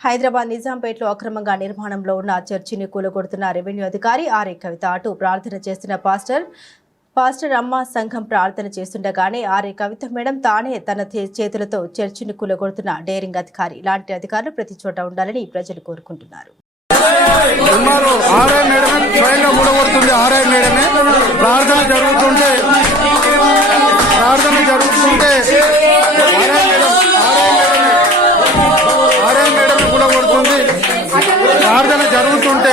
హైదరాబాద్ నిజాంపేటలో అక్రమంగా నిర్మాణంలో ఉన్న చర్చిని కూలగొడుతున్న రెవెన్యూ అధికారి ఆర్ఏ కవిత అటు ప్రార్థన చేస్తున్న పాస్టర్ అమ్మ సంఘం ప్రార్థన చేస్తుండగానే ఆర్ఏ కవిత మేడం తానే తన చేతులతో చర్చిని కూలగొడుతున్న డేరింగ్ అధికారి. ఇలాంటి అధికారులు ప్రతి చోట ఉండాలని ప్రజలు కోరుకుంటున్నారు. ప్రార్థన జరుగుతుంటే ప్రార్థన జరుగుతుంటే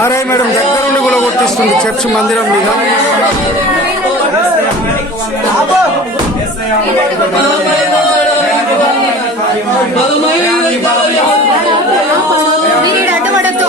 ఆర్ఐ మేడం దగ్గర నుండి కూడా కొట్టిస్తుంది చర్చ్ మందిరం మీద.